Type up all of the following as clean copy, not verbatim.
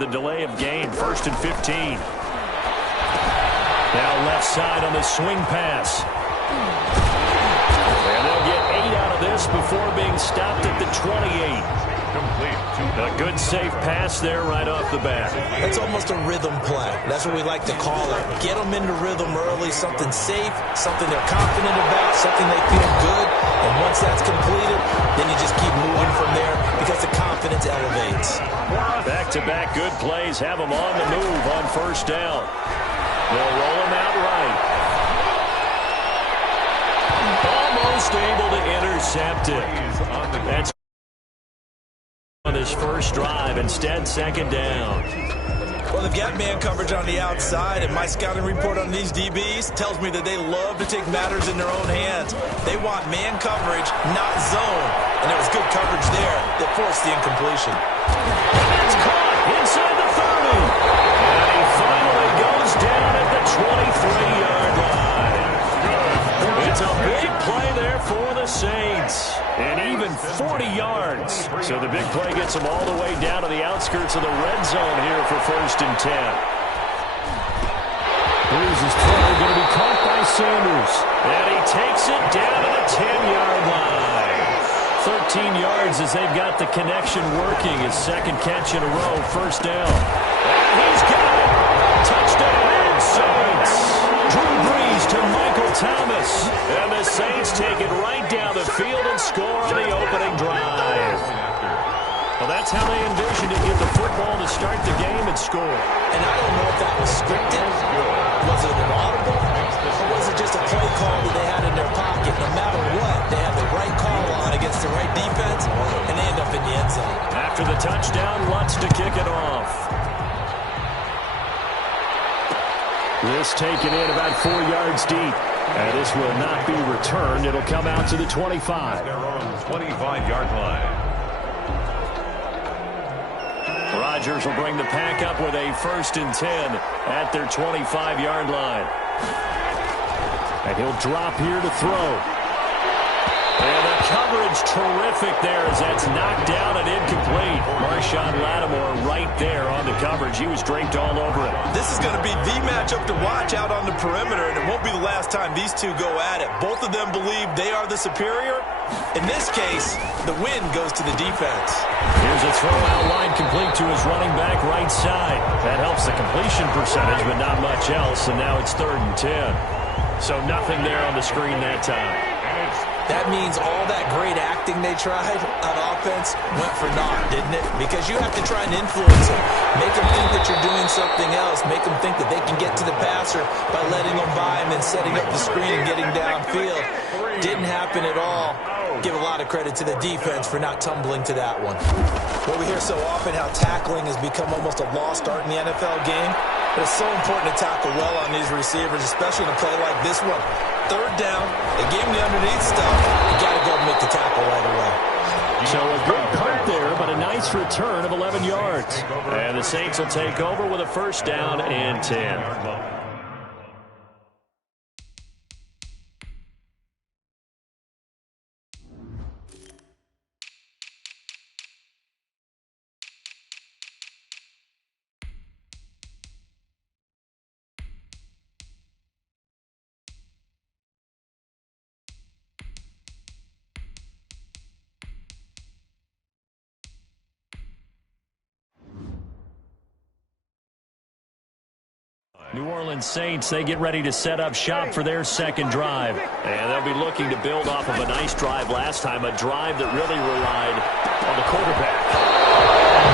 the delay of game. 1st and 15. Now left side on the swing pass. And they'll get 8 out of this before being stopped at the 28. Complete. A good safe pass there right off the bat. It's almost a rhythm play. That's what we like to call it. Get them into rhythm early, something safe, something they're confident about, something they feel good. And once that's completed, then you just keep moving from there because the confidence elevates. Back-to-back good plays have them on the move on 1st down. They'll roll him out right. Almost able to intercept it. That's on his first drive. Instead, 2nd down. Well, they've got man coverage on the outside, and my scouting report on these DBs tells me that they love to take matters in their own hands. They want man coverage, not zone. And there was good coverage there that forced the incompletion. It's caught inside the 30. And he finally goes down at the 23-yard line. It's a big play there for the Saints. And even 40 yards. So the big play gets them all the way down to the outskirts of the red zone here for 1st and 10. Here's his throw, going to be caught by Sanders. And he takes it down to the 10-yard line. 13 yards as they've got the connection working. His 2nd catch in a row, 1st down. And he's got it. Touchdown, Saints. Drew Brees to Michael Thomas. And the Saints take it right down the field and score on the opening drive. Well, that's how they envisioned it. Get the football to start the game and score. And I don't know if that was scripted. Was it an audible? Or was it just a play call that they had in their pocket? No matter what, they have the right call on against the right defense, and they end up in the end zone. After the touchdown, Lutz to kick it off. This taken in about 4 yards deep. And this will not be returned. It'll come out to the 25. Their own 25-yard line. Rodgers will bring the pack up with a 1st and 10 at their 25-yard line. And he'll drop here to throw. And the coverage terrific there as that's knocked down and incomplete. Marshawn Lattimore right there on the coverage. He was draped all over it. This is going to be the matchup to watch out on the perimeter, and it won't be the last time these two go at it. Both of them believe they are the superior. In this case, the win goes to the defense. Here's a throw out line complete to his running back right side. That helps the completion percentage, but not much else, and now it's 3rd and 10. So nothing there on the screen that time. That means all that great acting they tried on offense went for naught, didn't it? Because you have to try and influence them. Make them think that you're doing something else. Make them think that they can get to the passer by letting them by him and setting up the screen and getting downfield. Didn't happen at all. Give a lot of credit to the defense for not tumbling to that one. Well, we hear so often how tackling has become almost a lost art in the NFL game. But it's so important to tackle well on these receivers, especially in a play like this one. 3rd down, they gave him the underneath stuff. You got to go and make the tackle right away. So a good punt there, but a nice return of 11 yards. And the Saints will take over with a 1st down and 10. New Orleans Saints, they get ready to set up shop for their 2nd drive. And they'll be looking to build off of a nice drive last time, a drive that really relied on the quarterback.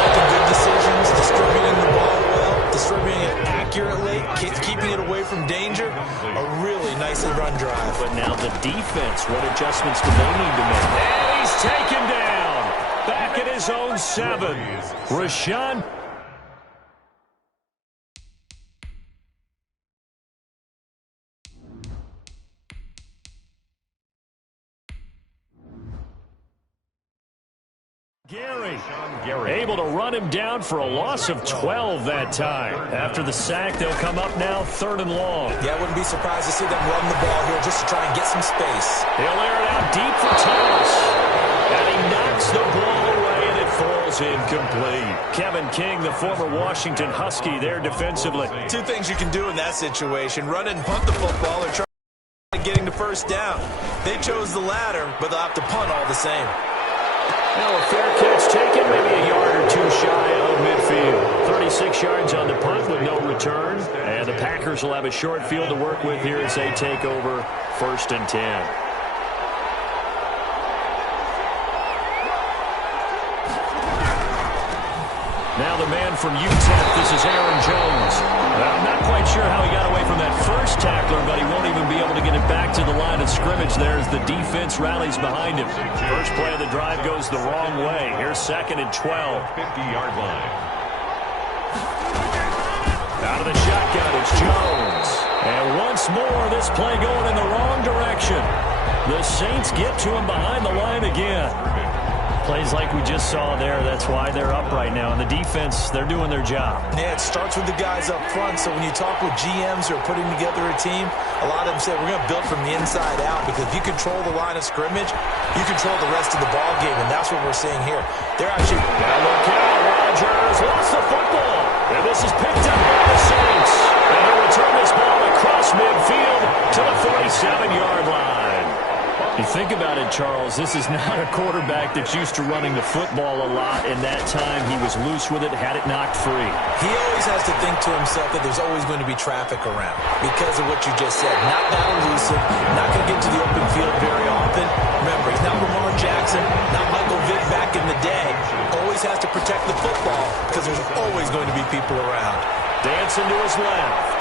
Making good decisions, distributing the ball well, distributing it accurately, keeping it away from danger. A really nicely run drive. But now the defense, what adjustments do they need to make? And he's taken down. Back at his own 7. Rashawn Gary able to run him down for a loss of 12 that time. After the sack, they'll come up now 3rd and long. Yeah, I wouldn't be surprised to see them run the ball here just to try and get some space. He'll air it out deep for Thomas. And he knocks the ball away, and it falls is incomplete. Kevin King, the former Washington Husky, there defensively. Two things you can do in that situation: run and punt the football, or try getting the first down. They chose the latter, but they'll have to punt all the same. Now a fair catch taken, maybe a yard or two shy of midfield. 36 yards on the punt with no return. And the Packers will have a short field to work with here as they take over 1st and 10. Now the man from UTEP, this is Aaron Jones. I'm not quite sure how he got away from that first tackler, but he won't even be able to get it back to the line of scrimmage there as the defense rallies behind him. First play of the drive goes the wrong way. Here's 2nd and 12. 50-yard line. Out of the shotgun, it's Jones. And once more, this play going in the wrong direction. The Saints get to him behind the line again. Plays like we just saw there. That's why they're up right now. And the defense, they're doing their job. Yeah, it starts with the guys up front. So when you talk with GMs who are putting together a team, a lot of them say we're going to build from the inside out, because if you control the line of scrimmage, you control the rest of the ball game, and that's what we're seeing here. They're actually... Now look out, Rodgers lost the football. And this is picked up by the Saints. And he'll return this ball across midfield to the 47-yard line. You think about it, Charles, this is not a quarterback that's used to running the football a lot, and that time he was loose with it, had it knocked free. He always has to think to himself that there's always going to be traffic around because of what you just said. Not that elusive, not going to get to the open field very often. Remember, he's not Lamar Jackson, not Michael Vick back in the day. Always has to protect the football because there's always going to be people around. Dancing to his left.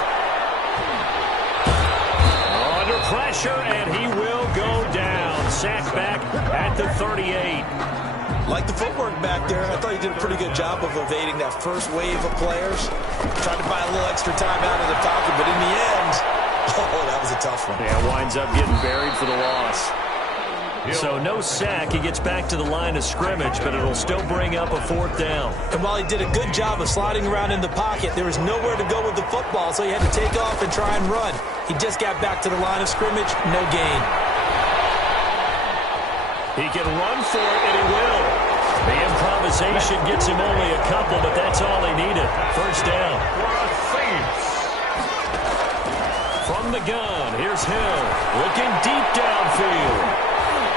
Under pressure, and he will go down. Sacked back at the 38. Like the footwork back there, I thought he did a pretty good job of evading that first wave of players. Tried to buy a little extra time out of the Falcon, but in the end, oh, that was a tough one. Yeah, winds up getting buried for the loss. So no sack. He gets back to the line of scrimmage, but it'll still bring up a 4th down. And while he did a good job of sliding around in the pocket, there was nowhere to go with the football, so he had to take off and try and run. He just got back to the line of scrimmage, no gain. He can run for it, and he will. The improvisation gets him only a couple, but that's all he needed. 1st down. From the gun, here's Hill. Looking deep downfield.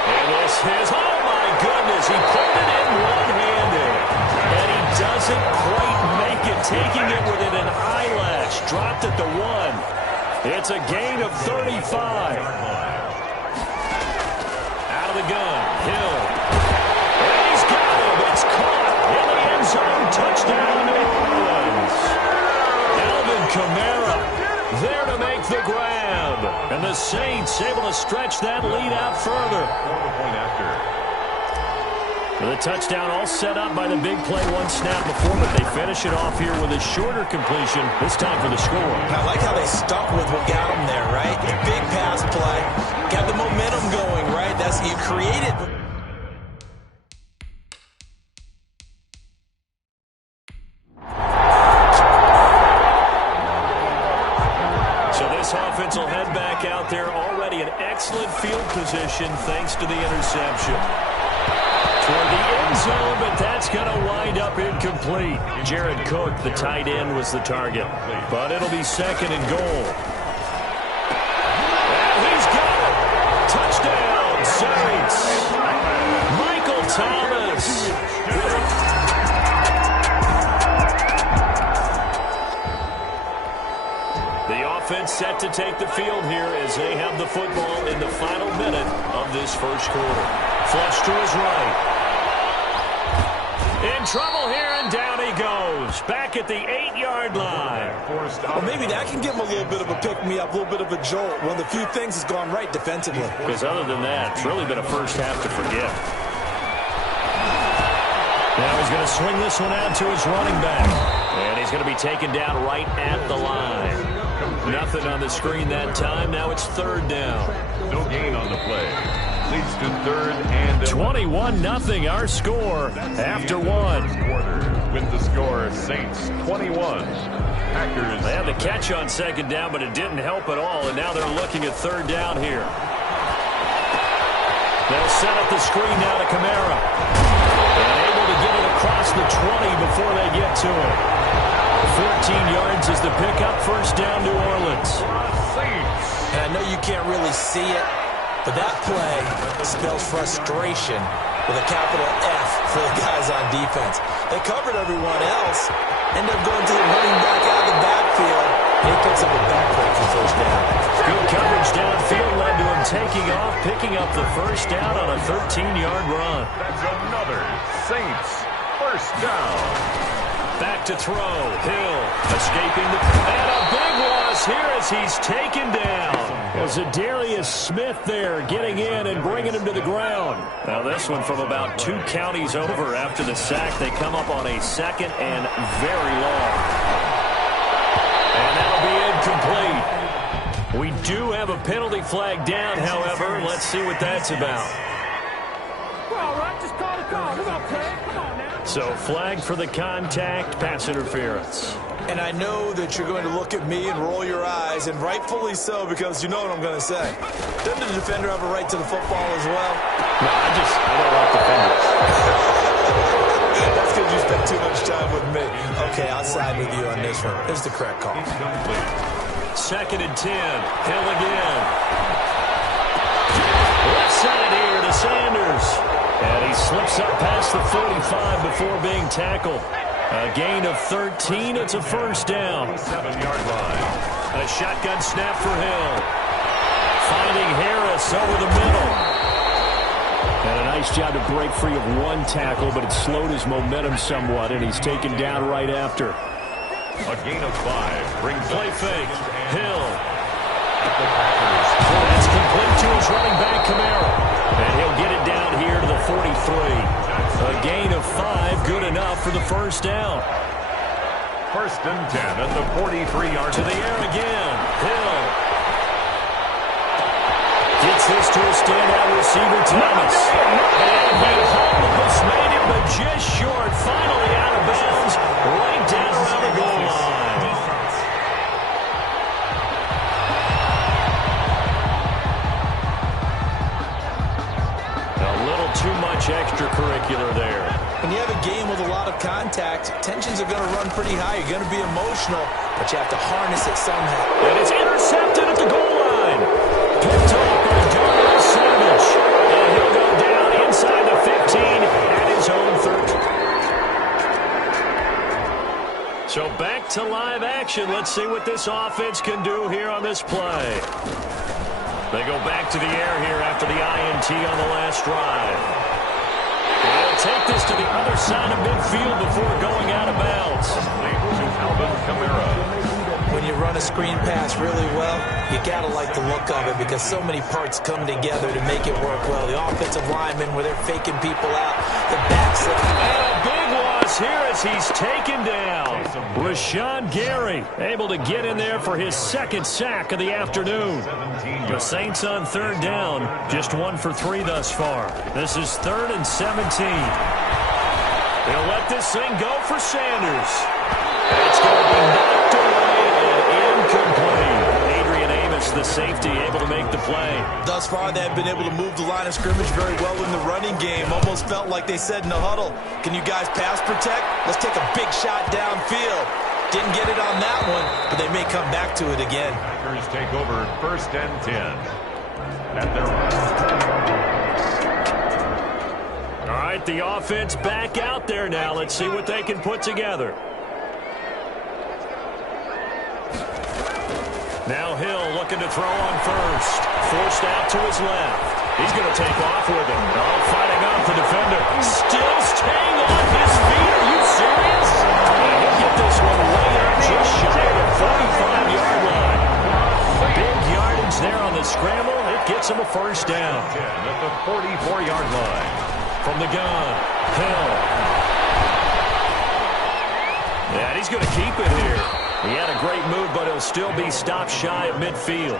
And this is, oh my goodness, he pulled it in one-handed. And he doesn't quite make it, taking it within an eyelash. Dropped at the 1. It's a gain of 35. Out of the gun, Hill. And he's got him. It's caught in the end zone. Touchdown, New Orleans. Alvin Kamara there to make the grab. And the Saints able to stretch that lead out further. The touchdown all set up by the big play one snap before, but they finish it off here with a shorter completion, this time for the score. I like how they stuck with what got them there, right? Big pass play. Got the momentum going, right? That's you created. So this offense will head back out there, already in excellent field position thanks to the interception. Toward the end zone, but that's going to wind up incomplete. Jared Cook, the tight end, was the target. But it'll be 2nd and goal. And he's got it. Touchdown, Saints. Michael Thomas. The offense set to take the field here as they have the football in the final minute of this first quarter. Flush to his right. In trouble here, and down he goes. Back at the 8-yard line. Well, maybe that can give him a little bit of a pick-me-up, a little bit of a jolt. One of the few things has gone right defensively. Because other than that, it's really been a first half to forget. Now he's going to swing this one out to his running back. And he's going to be taken down right at the line. Nothing on the screen that time. Now it's 3rd down. No gain on the play. Leads to 3rd and 21-0 our score after 1. With the score, Saints 21. Packers. They had the catch on 2nd down, but it didn't help at all. And now they're looking at 3rd down here. They'll set up the screen now to Kamara. And able to get it across past the 20 before they get to it. 14 yards is the pickup. First down, New Orleans. And I know you can't really see it, but that play spells frustration with a capital F for the guys on defense. They covered everyone else, end up going to the running back out of the backfield. He picks up a backbreak for first down. Good coverage downfield led to him taking off, picking up the first down on a 13-yard run. That's another Saints first down. Back to throw. Hill escaping the... And a big loss here as he's taken down. It was Zadarius Smith there getting in and bringing him to the ground. Now this one from about 2 counties over after the sack. They come up on a second and very long. And that'll be incomplete. We do have a penalty flag down, however. Let's see what that's about. All right, just call the call. We're going to play. Come on now. So flag for the contact, pass interference. And I know that you're going to look at me and roll your eyes, and rightfully so, because you know what I'm going to say. Doesn't the defender have a right to the football as well? No, I don't like defenders. That's because you spent too much time with me. Okay, I'll side with you on this one. Here's the correct call. Second and 10. Hill again. Left side here to Sanders. And he slips up past the 45 before being tackled. A gain of 13. It's a first down. 7-yard line. A shotgun snap for Hill. Finding Harris over the middle. And a nice job to break free of one tackle, but it slowed his momentum somewhat, and he's taken down right after. A gain of 5 brings Play fake. Hill. the Packers. That's complete to his running back, Kamara. And he'll get it down here to the 43. A gain of 5, good enough for the first down. First and 10 at the 43-yard To the air again. Hill. Gets this to a standout receiver, Thomas. And he almost made it, but just short. Finally out of bounds, right down around the goal line. A little too much extracurricular there. When you have a game with a lot of contact, tensions are going to run pretty high. You're going to be emotional, but you have to harness it somehow. And it's intercepted at the goal line. Picked up by Darnell Savage. And he'll go down inside the 15 at his own 13. So back to live action. Let's see what this offense can do here on this play. They go back to the air here after the INT on the last drive. They'll take this to the other side of midfield before going out of bounds. When you run a screen pass really well, you got to like the look of it because so many parts come together to make it work well. The offensive linemen, where they're faking people out, the backslip. And a big loss here as he's taken down. Rashawn Gary able to get in there for his second sack of the afternoon. The Saints on third down, just 1 for 3 thus far. This is 3rd and 17. They'll let this thing go for Sanders. It's going to be knocked away and incomplete. Adrian Amos, the safety, able to make the play. Thus far, they've been able to move the line of scrimmage very well in the running game. Almost felt like they said in the huddle, can you guys pass protect? Let's take a big shot downfield. Didn't get it on that one, but they may come back to it again. Packers take over first and 10. At their All right, the offense back out there now. Let's see what they can put together. Now Hill looking to throw on first. Forced out to his left. He's going to take off with it. Oh, fighting off the defender. Still staying on his feet. Are you serious? And he'll get this one way up just shy of the 45-yard line. Big yardage there on the scramble. It gets him a first down. 10 at the 44-yard line. From the gun, Hill. Yeah, he's going to keep it here. He had a great move, but he'll still be stopped shy of midfield.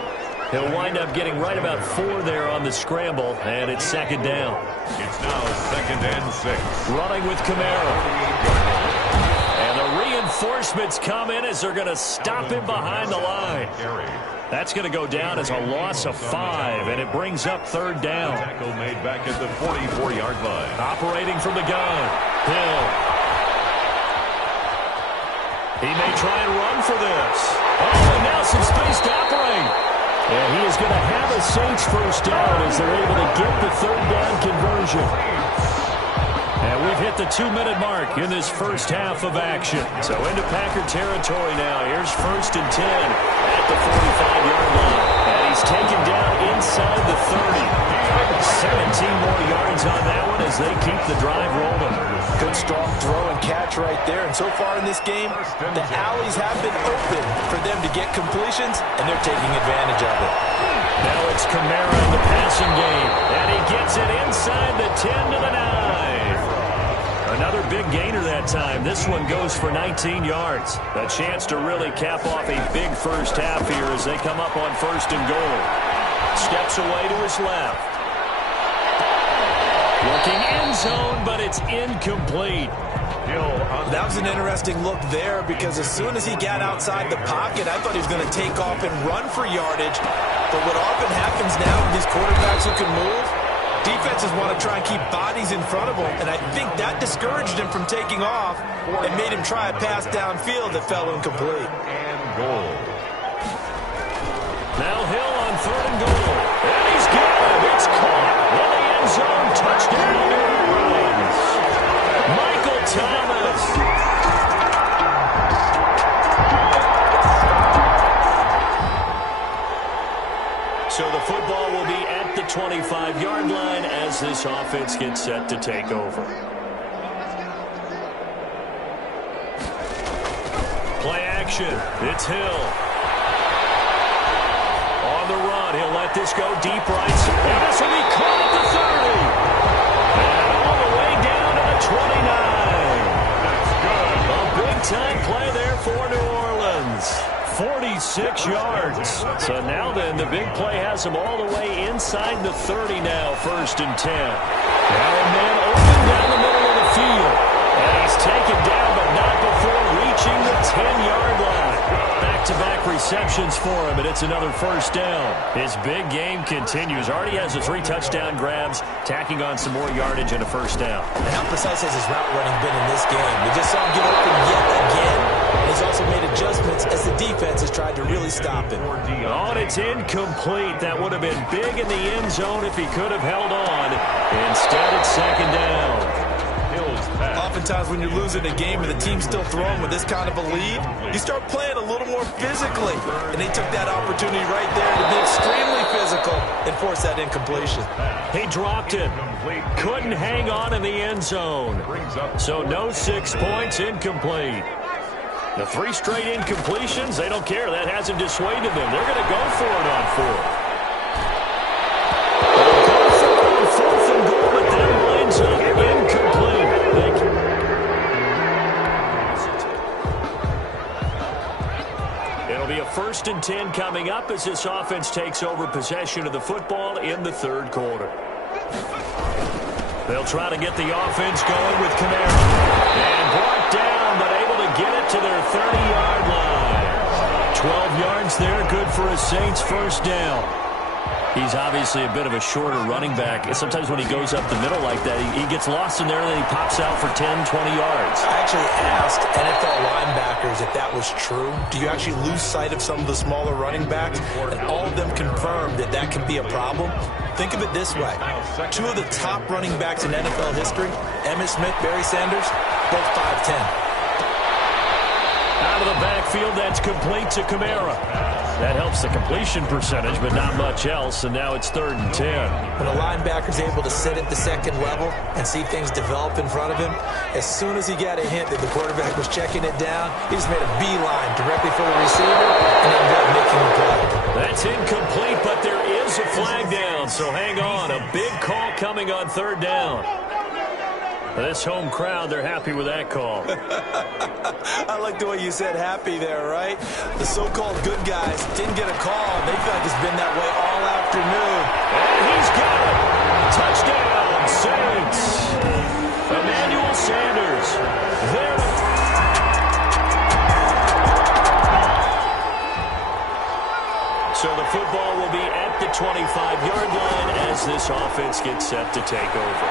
He'll wind up getting right about 4 there on the scramble, and it's second down. It's now 2nd and 6. Running with Kamara. And the reinforcements come in as they're going to stop him behind the line. That's going to go down as a loss of 5, and it brings up 3rd down. Tackle made back at the 44-yard line. Operating from the gun, Hill. He may try and run for this. Oh, and now some space to operate. And he is going to have a Saints first down as they're able to get the third down conversion. And we've hit the 2-minute mark in this first half of action. So into Packer territory now. Here's 1st and 10 at the 45-yard line. And he's taken down inside the 30. 17 more yards on that one as they keep the drive rolling. Good strong throw and catch right there. And so far in this game, the alleys have been open for them to get completions, and they're taking advantage of it. Now it's Kamara in the passing game. And he gets it inside the 10 to the 9. Another big gainer that time. This one goes for 19 yards. A chance to really cap off a big first half here as they come up on 1st and goal. Steps away to his left. Looking end zone, but it's incomplete. That was an interesting look there because as soon as he got outside the pocket, I thought he was going to take off and run for yardage. But what often happens now with these quarterbacks who can move, defenses want to try and keep bodies in front of them, and I think that discouraged him from taking off and made him try a pass downfield that fell incomplete. And goal. Now Hill on 3rd and goal. And he's got it. It's caught in the end zone. Touchdown, New Orleans. Michael Thomas. So the football will be at the 25-yard line as this offense gets set to take over. Play action. It's Hill. On the run, he'll let this go deep right. And this will be caught at the 30. And all the way down to the 29. That's good. A big-time play there for New Orleans. 46 yards. So now then, the big play has him all the way inside the 30 now, 1st and 10. Now a man open down the middle of the field. And he's taken down, but not before reaching the 10-yard line. Back-to-back receptions for him, and it's another first down. His big game continues. Already has the 3 touchdown grabs, tacking on some more yardage and a first down. And how precise has his route running been in this game? We just saw him get open yet again. And he's also made adjustments as the defense has tried to really stop him. Oh, and it's incomplete. That would have been big in the end zone if he could have held on. Instead, it's 2nd down. Oftentimes when you're losing a game and the team's still throwing with this kind of a lead, you start playing a little more physically. And they took that opportunity right there to be extremely physical and force that incompletion. He dropped it. Couldn't hang on in the end zone. So no 6 points, incomplete. The 3 straight incompletions, they don't care. That hasn't dissuaded them. They're going to go for it on 4th. They'll go for it on 4th and goal, but that winds up incomplete. It'll be a 1st and 10 coming up as this offense takes over possession of the football in the 3rd quarter. They'll try to get the offense going with Kamara. And brought down, but able to get it to their 30-yard line. 12 yards there, good for a Saints first down. He's obviously a bit of a shorter running back. Sometimes when he goes up the middle like that, he gets lost in there and then he pops out for 10, 20 yards. I actually asked NFL linebackers if that was true. Do you actually lose sight of some of the smaller running backs? And all of them confirmed that that can be a problem. Think of it this way. 2 of the top running backs in NFL history, Emmitt Smith, Barry Sanders, both 5'10". Out of the backfield, that's complete to Kamara. That helps the completion percentage, but not much else, and now it's 3rd and 10. When a linebacker's able to sit at the 2nd level and see things develop in front of him, as soon as he got a hint that the quarterback was checking it down, he just made a beeline directly for the receiver and ended up making the play. That's incomplete, but there is a flag down, so hang on. A big call coming on 3rd down. This home crowd, they're happy with that call. I like the way you said happy there, right? The so-called good guys didn't get a call. They feel like it's been that way all afternoon. And he's got it. Touchdown, Saints. Emmanuel Sanders. There. So the football will be at the 25-yard line as this offense gets set to take over.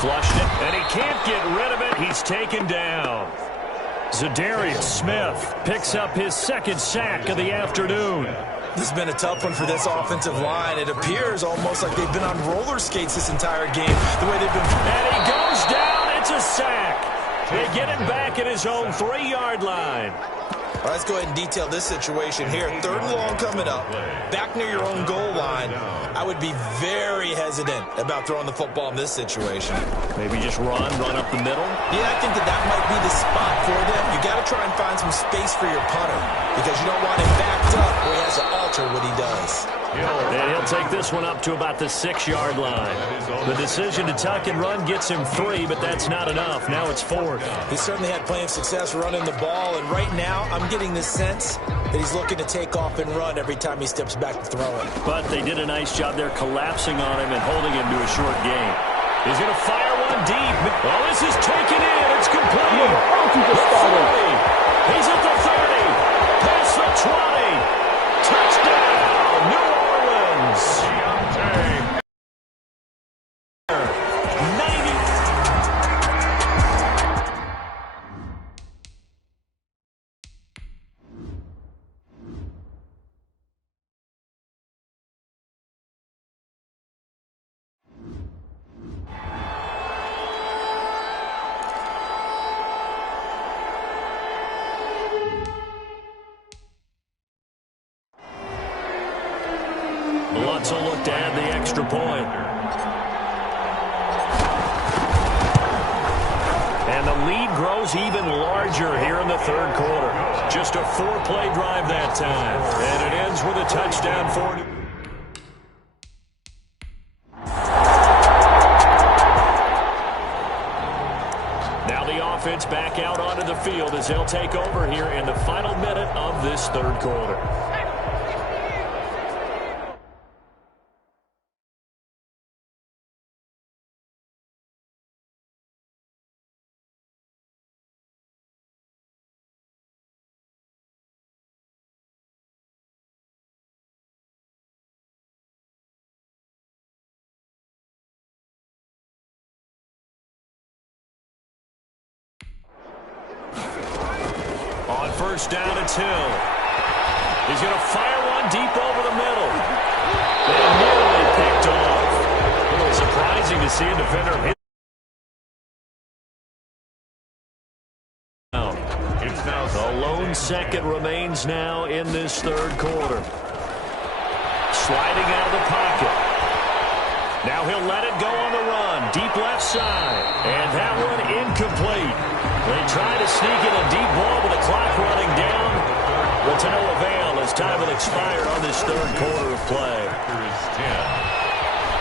Flushed it, and he can't get rid of it. He's taken down. Zadarius Smith picks up his second sack of the afternoon. This has been a tough one for this offensive line. It appears almost like they've been on roller skates this entire game, the way they've been. And he goes down. It's a sack. They get him back at his own 3-yard line. All right, let's go ahead and detail this situation here. 3rd and long coming up. Back near your own goal line. I would be very hesitant about throwing the football in this situation. Maybe just run up the middle. Yeah, I think that might be the spot for them. You got to try and find some space for your punter because you don't want him backed up where he has to alter what he does. And he'll take this one up to about the 6-yard line. The decision to tuck and run gets him 3, but that's not enough. Now it's 4th. He certainly had plenty of success running the ball, and right now I'm getting the sense that he's looking to take off and run every time he steps back to throw it. But they did a nice job there collapsing on him and holding him to a short gain. He's going to fire one deep. Oh, this is taken in. It's complete. The 40. He's at the 30. Past the 20. Touchdown, New Orleans. 90. Lutz will look to add the extra point. And the lead grows even larger here in the 3rd quarter. Just a 4-play drive that time. And it ends with a touchdown for New. Now the offense back out onto the field as they'll take over here in the final minute of this 3rd quarter. On 1st down, it's Hill. He's going to fire one deep over the middle. And nearly picked off. A little surprising to see a defender hit. The lone second remains now in this 3rd quarter. Sliding out of the pocket. Now he'll let it go on the run. Deep left side. And that one incomplete. They try to sneak in a deep ball with the clock running down. But to no avail as time will expire on this 3rd quarter of play.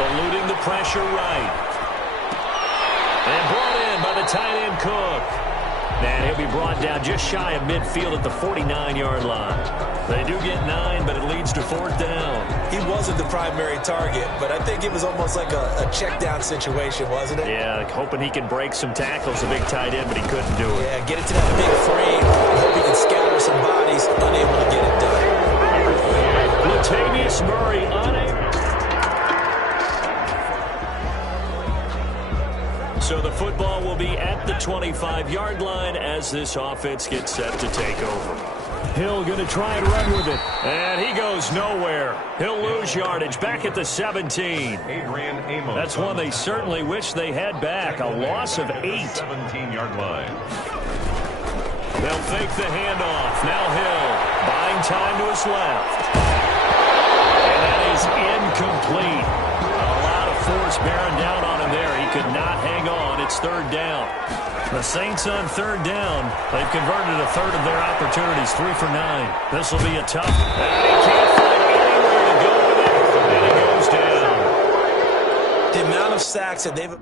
Eluding the pressure right. And brought in by the tight end Cook. And he'll be brought down just shy of midfield at the 49-yard line. They do get 9, but it leads to 4th down. He wasn't the primary target, but I think it was almost like a check-down situation, wasn't it? Yeah, hoping he could break some tackles, a big tight end, but he couldn't do it. Yeah, get it to that big frame. Hope he can scatter some bodies, unable to get it done. Latavius Murray unable. So the football will be at the 25-yard line as this offense gets set to take over. Hill going to try and run with it. And he goes nowhere. He'll lose yardage back at the 17. That's one they certainly wish they had back. A loss of 8. 17-yard line. They'll fake the handoff. Now Hill buying time to his left. And that is incomplete. A lot of force bearing down on him there. He could not hang on. It's 3rd down. The Saints on 3rd down. They've converted a 1/3 of their opportunities, 3 for 9. This will be a tough. And he can't find anywhere to go with it. And he goes down. The amount of sacks that they've...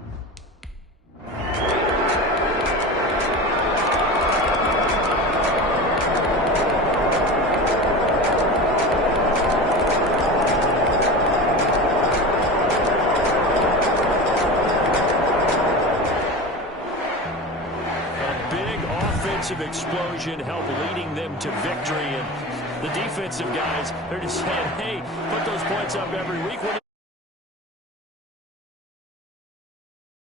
Explosion help leading them to victory, and the defensive guys, they're just saying, hey, put those points up every week.